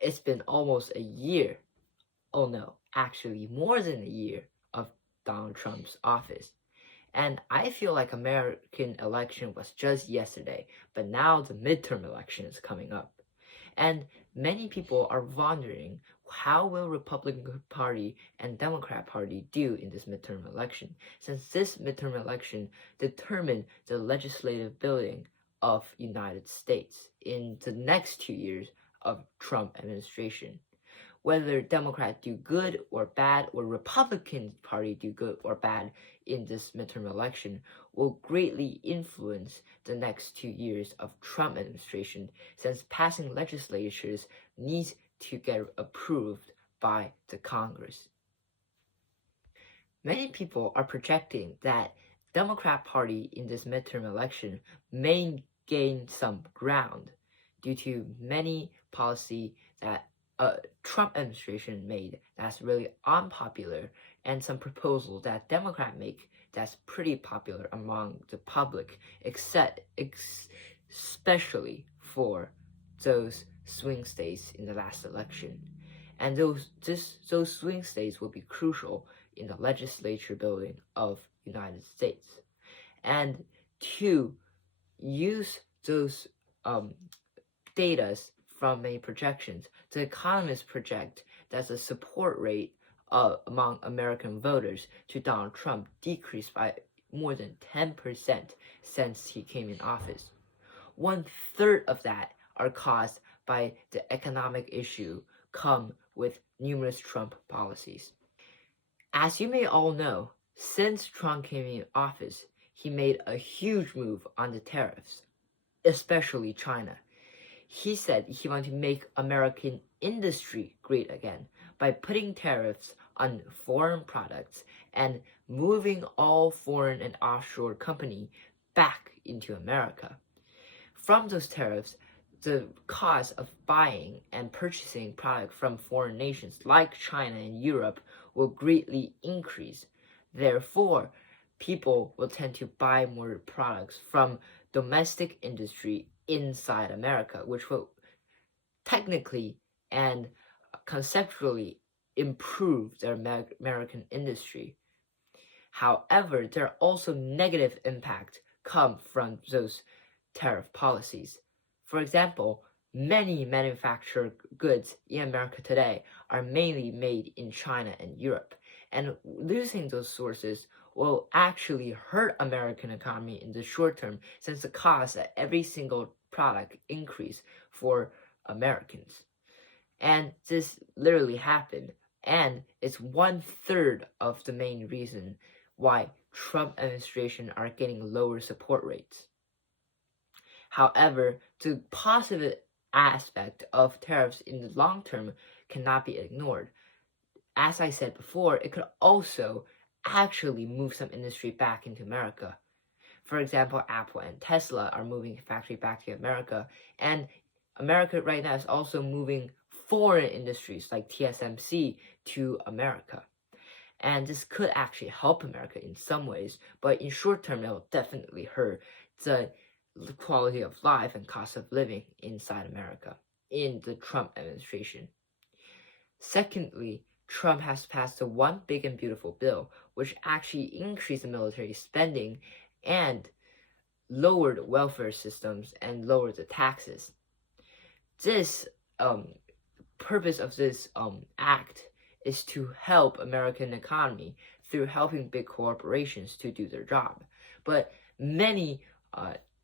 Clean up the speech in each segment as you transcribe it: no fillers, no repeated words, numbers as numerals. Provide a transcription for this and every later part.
It's been almost a year. Oh no, actually more than a year of Donald Trump's office. And I feel like American election was just yesterday, but now the midterm election is coming up. And many people are wondering how will Republican Party and Democrat Party do in this midterm election, since this midterm election determined the legislative building of United States in the next 2 years of Trump administration. Whether Democrats do good or bad, or Republican Party do good or bad in this midterm election will greatly influence the next 2 years of Trump administration, since passing legislatures needs to get approved by the Congress. Many people are projecting that Democrat Party in this midterm election may gain some ground due to many policy that Trump administration made that's really unpopular, and some proposal that Democrat make that's pretty popular among the public, especially for those swing states in the last election. And those swing states will be crucial in the legislature building of United States. And to use those data from many projections, the economists project that the support rate among American voters to Donald Trump decreased by more than 10% since he came in office. 1/3 of that are caused by the economic issue come with numerous Trump policies. As you may all know, since Trump came in office, he made a huge move on the tariffs, especially China. He said he wanted to make American industry great again by putting tariffs on foreign products and moving all foreign and offshore companies back into America. From those tariffs, the cost of buying and purchasing products from foreign nations like China and Europe will greatly increase. Therefore, people will tend to buy more products from domestic industry inside America, which will technically and conceptually improve their American industry. However, there are also negative impacts come from those tariff policies. For example, many manufactured goods in America today are mainly made in China and Europe, and losing those sources will actually hurt American economy in the short term, since the cost of every single product increase for Americans. And this literally happened, and it's 1/3 of the main reason why Trump administration are getting lower support rates. However, the positive aspect of tariffs in the long term cannot be ignored. As I said before, it could also actually move some industry back into America. For example, Apple and Tesla are moving factory back to America, and America right now is also moving foreign industries like TSMC to America. And this could actually help America in some ways, but in short term, it will definitely hurt the quality of life and cost of living inside America in the Trump administration. Secondly, Trump has passed the One Big and Beautiful bill, which actually increased the military spending and lowered welfare systems and lowered the taxes. This purpose of this act is to help American economy through helping big corporations to do their job. But many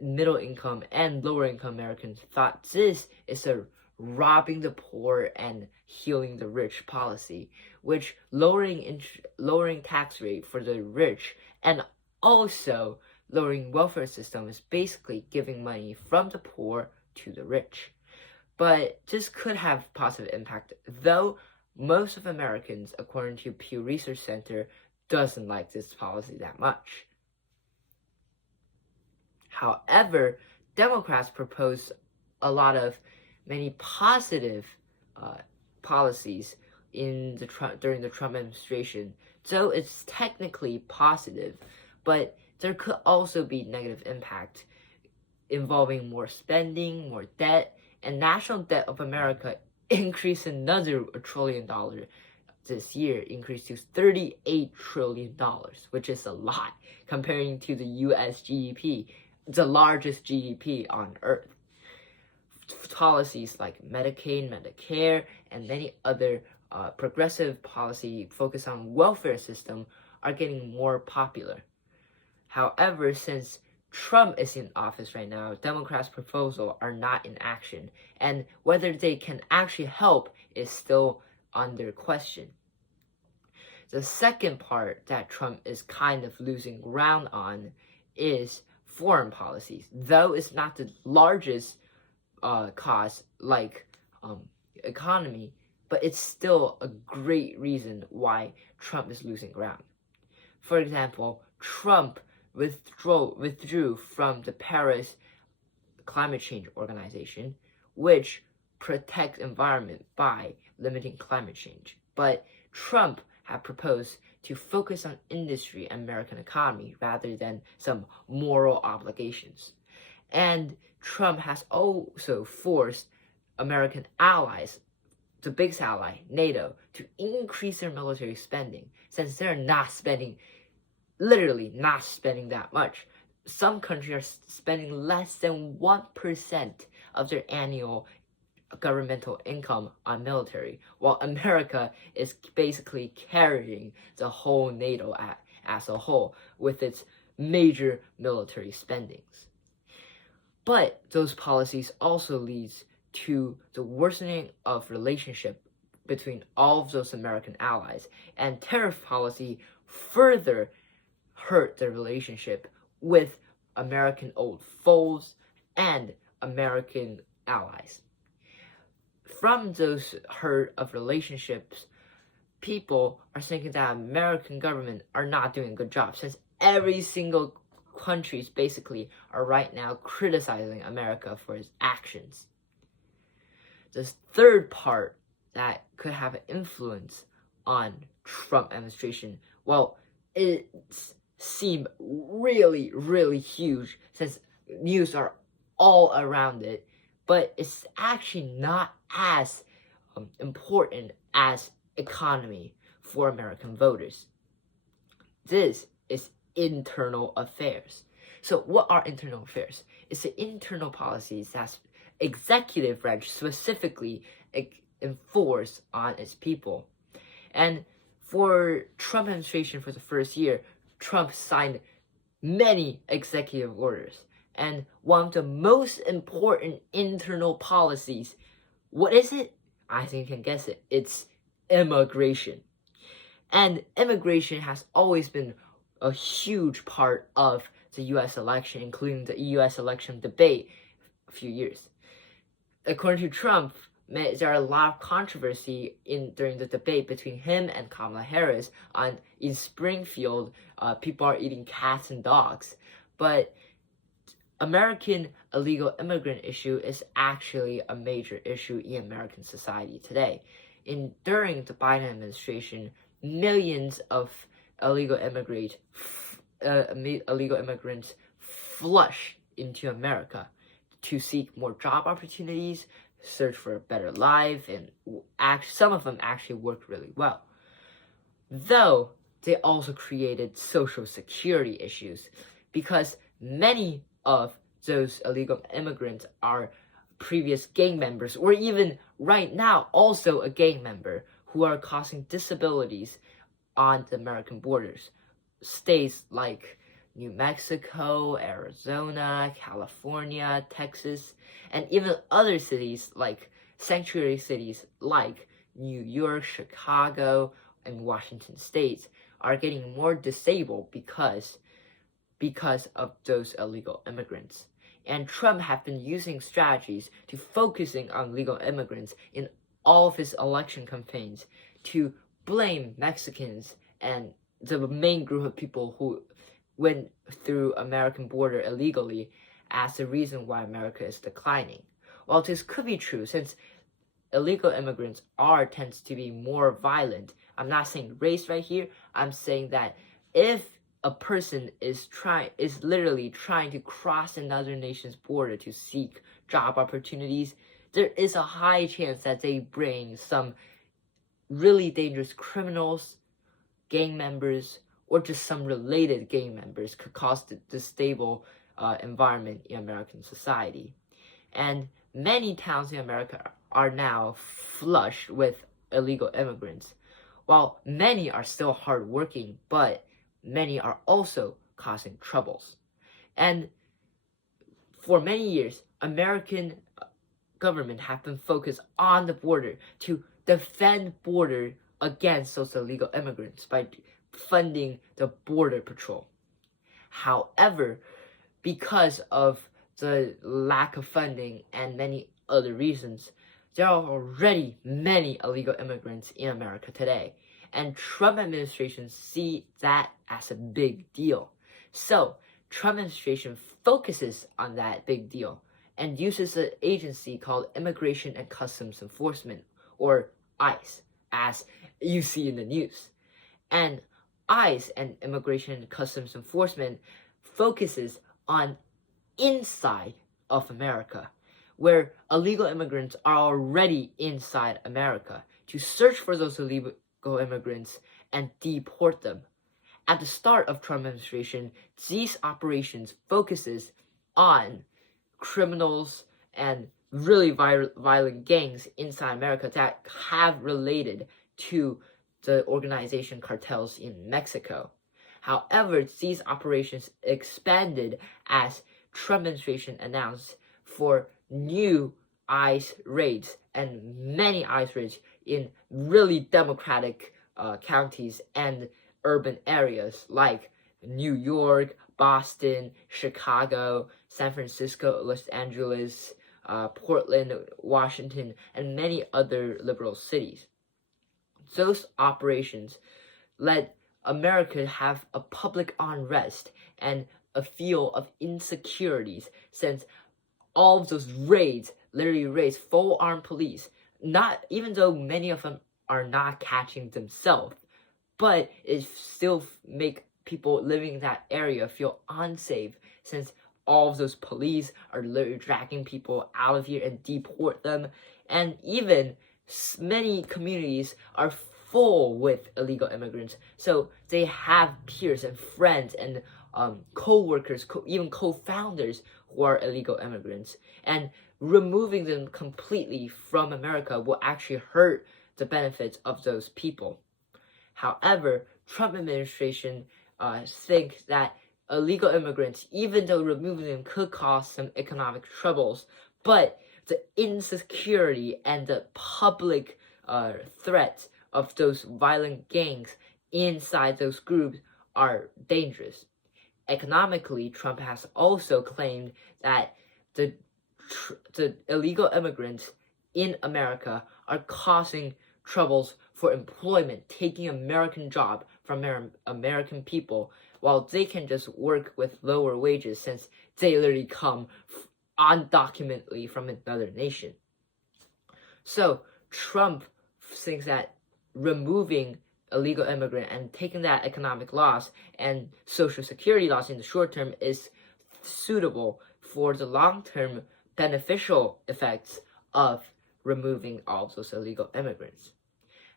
middle income and lower income Americans thought this is a robbing the poor and healing the rich policy, which lowering tax rate for the rich and also lowering welfare system is basically giving money from the poor to the rich. But this could have positive impact, though most of Americans, according to Pew Research Center, doesn't like this policy that much. However, Democrats propose a lot of many positive policies during the Trump administration, so it's technically positive, but there could also be negative impact involving more spending, more debt, and national debt of America increase another $1 trillion this year, increased to $38 trillion, which is a lot comparing to the US GDP, the largest GDP on earth. Policies like Medicaid, Medicare, and many other progressive policy focused on welfare system are getting more popular. However, since Trump is in office right now, Democrats' proposals are not in action, and whether they can actually help is still under question. The second part that Trump is kind of losing ground on is foreign policies. Though it's not the largest cause like economy, but it's still a great reason why Trump is losing ground. For example, Trump withdrew from the Paris Climate Change Organization, which protects environment by limiting climate change. But Trump had proposed to focus on industry and American economy rather than some moral obligations. And Trump has also forced American allies, the biggest ally, NATO, to increase their military spending since they're literally not spending that much. Some countries are spending less than 1% of their annual governmental income on military, while America is basically carrying the whole NATO as a whole with its major military spendings. But those policies also leads to the worsening of relationship between all of those American allies, and tariff policy further hurt the relationship with American old foes and American allies. From those hurt of relationships, people are thinking that American government are not doing a good job, since every single countries basically are right now criticizing America for its actions. The third part that could have an influence on Trump administration, well, it seemed really, really huge since news are all around it, but it's actually not as important as economy for American voters. This is internal affairs. So what are internal affairs? It's the internal policies that executive branch specifically enforce on its people. And for Trump administration for the first year, Trump signed many executive orders. And one of the most important internal policies, what is it? I think you can guess it. It's immigration. And immigration has always been a huge part of the U.S. election, including the U.S. election debate a few years. According to Trump, there are a lot of controversy during the debate between him and Kamala Harris in Springfield. People are eating cats and dogs. But American illegal immigrant issue is actually a major issue in American society today. During the Biden administration, millions of illegal immigrants flush into America to seek more job opportunities, search for a better life, and some of them actually worked really well. Though they also created social security issues because many of those illegal immigrants are previous gang members, or even right now also a gang member, who are causing disabilities on the American borders. States like New Mexico, Arizona, California, Texas, and even other cities like sanctuary cities like New York, Chicago, and Washington states are getting more disabled because of those illegal immigrants. And Trump have been using strategies to focusing on illegal immigrants in all of his election campaigns to blame Mexicans and the main group of people who went through American border illegally as the reason why America is declining. While this could be true, since illegal immigrants tends to be more violent, I'm not saying race right here, I'm saying that if a person is literally trying to cross another nation's border to seek job opportunities, there is a high chance that they bring some really dangerous criminals, gang members, or just some related gang members could cause the stable environment in American society. And many towns in America are now flushed with illegal immigrants, while many are still hardworking, but many are also causing troubles. And for many years, American government have been focused on the border to defend border against those illegal immigrants by funding the border patrol. However, because of the lack of funding and many other reasons, there are already many illegal immigrants in America today, and Trump administration see that as a big deal. So Trump administration focuses on that big deal and uses an agency called Immigration and Customs Enforcement, or ICE, as you see in the news. And ICE and Immigration and Customs Enforcement focuses on inside of America, where illegal immigrants are already inside America, to search for those illegal immigrants and deport them. At the start of Trump administration, these operations focuses on criminals and really violent gangs inside America that have related to the organization cartels in Mexico. However, these operations expanded as Trump administration announced for new ICE raids and many ICE raids in really democratic counties and urban areas like New York, Boston, Chicago, San Francisco, Los Angeles, Portland, Washington, and many other liberal cities. Those operations led America have a public unrest and a feel of insecurities, since all of those raids literally raised full armed police, not even though many of them are not catching themselves, but it still make people living in that area feel unsafe, since all of those police are literally dragging people out of here and deport them. And even many communities are full with illegal immigrants, so they have peers and friends and co-workers, even co-founders who are illegal immigrants, and removing them completely from America will actually hurt the benefits of those people. However, Trump administration thinks that illegal immigrants, even though removing them could cause some economic troubles, but the insecurity and the public threats of those violent gangs inside those groups are dangerous. Economically, Trump has also claimed that the illegal immigrants in America are causing troubles for employment, taking American job from American people, while they can just work with lower wages since they literally come undocumentedly from another nation. So Trump thinks that removing illegal immigrant and taking that economic loss and social security loss in the short term is suitable for the long-term beneficial effects of removing all of those illegal immigrants.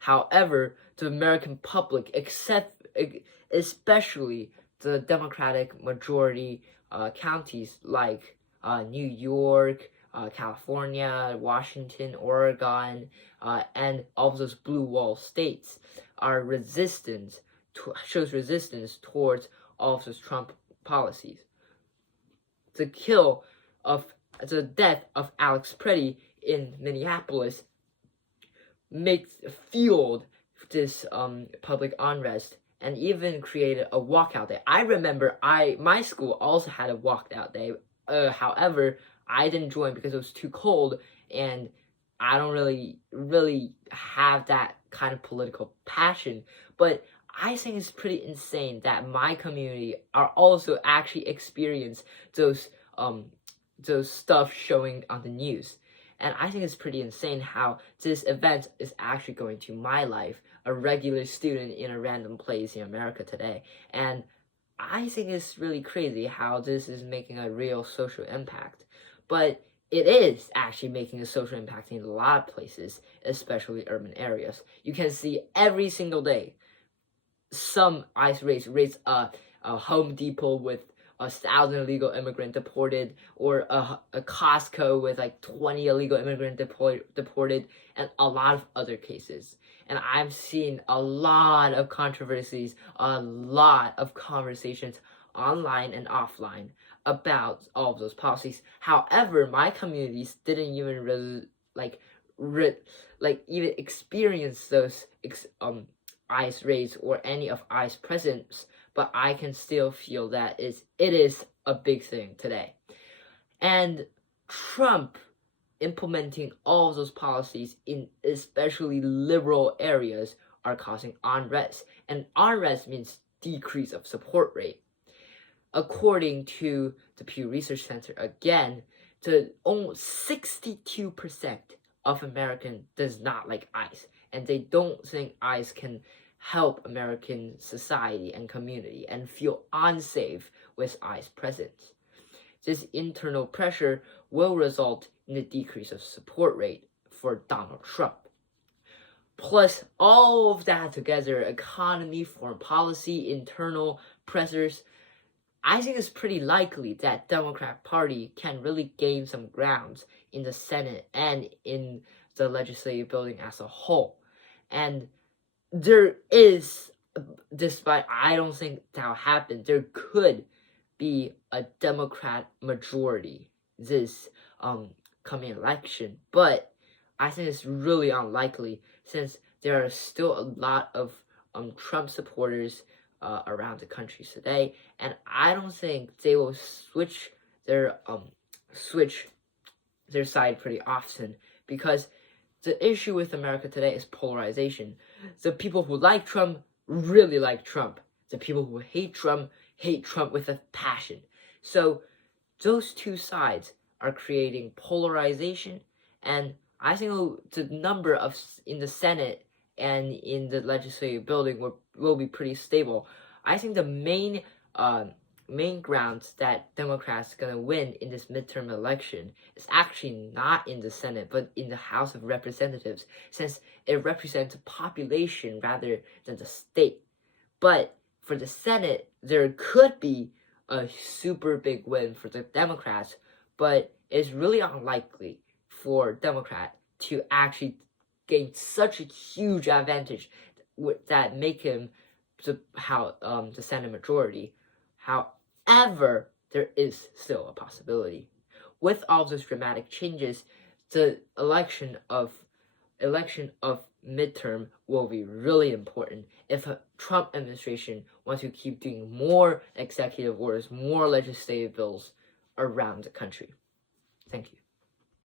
However, the American public, especially the Democratic majority counties like New York, California, Washington, Oregon, and all of those blue wall states, shows resistance towards all of those Trump policies. The death of Alex Pretty in Minneapolis fueled this public unrest and even created a walkout day. I remember my school also had a walkout day. However, I didn't join because it was too cold, and I don't really have that kind of political passion. But I think it's pretty insane that my community are also actually experience those stuff showing on the news. And I think it's pretty insane how this event is actually going to my life, a regular student in a random place in America today. And I think it's really crazy how this is making a real social impact. But it is actually making a social impact in a lot of places, especially urban areas. You can see every single day some ICE raids a Home Depot with 1,000 illegal immigrant deported, or a Costco with like 20 illegal immigrant deported, and a lot of other cases. And I've seen a lot of controversies, a lot of conversations online and offline about all of those policies. However, my communities didn't even even experience those ICE raids or any of ICE presence, but I can still feel that it is a big thing today. And Trump implementing all of those policies in especially liberal areas are causing unrest. And unrest means decrease of support rate. According to the Pew Research Center, again, almost 62% of Americans does not like ICE, and they don't think ICE can help American society and community and feel unsafe with ICE presence. This internal pressure will result in a decrease of support rate for Donald Trump. Plus, all of that together, economy, foreign policy, internal pressures, I think it's pretty likely that Democrat Party can really gain some grounds in the Senate and in the legislative building as a whole. And there is, despite I don't think that'll happen, there could be a Democrat majority this coming election, but I think it's really unlikely since there are still a lot of Trump supporters around the country today, and I don't think they will switch their side pretty often, because the issue with America today is polarization. The people who like Trump really like Trump. The people who hate Trump with a passion. So those two sides are creating polarization, and I think the number of in the Senate and in the legislative building will be pretty stable. I think the main grounds that Democrats gonna win in this midterm election is actually not in the Senate, but in the House of Representatives, since it represents the population rather than the state. But for the Senate, there could be a super big win for the Democrats, but it's really unlikely for Democrat to actually gain such a huge advantage that make him the Senate majority. However, there is still a possibility. With all those dramatic changes, the election of midterm will be really important if a Trump administration wants to keep doing more executive orders, more legislative bills around the country. Thank you.